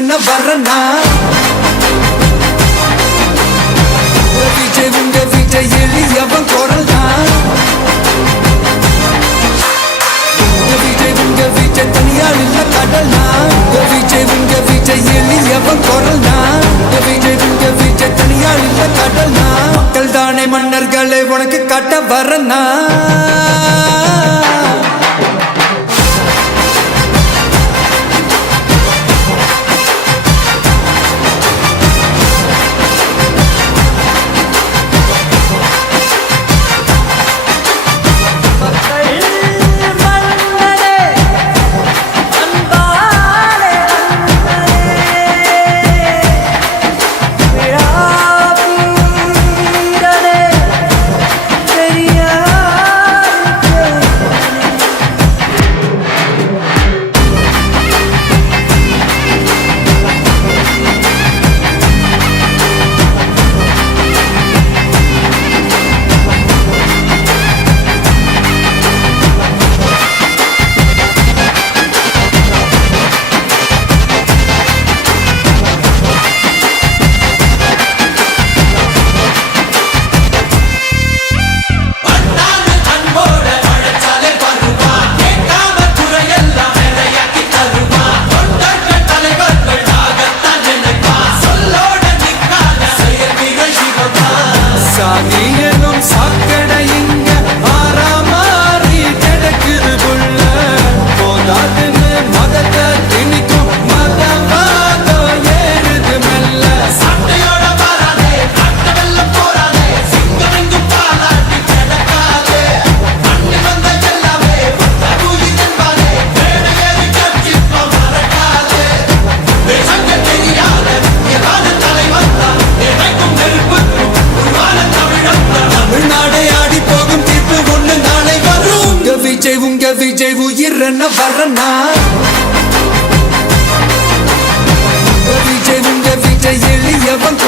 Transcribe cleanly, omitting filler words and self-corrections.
உயிரென்ன வரனா விஜய் உங்க விஜய் எளியவன் குரல் தான் விஜய் உங்க விஜய் தனியால் இல்ல கடல் தான் விஜய் உங்க விஜய் எளியவன் குரல் தான் விஜய் உங்க விஜய் தனியால் இல்ல கடல் தான் மக்கள் தானே மன்னர்களை உனக்கு காட்ட வரனா விஜய் உயிரென்ன வரனா விஜய் உங்க விஜய் எளியவன்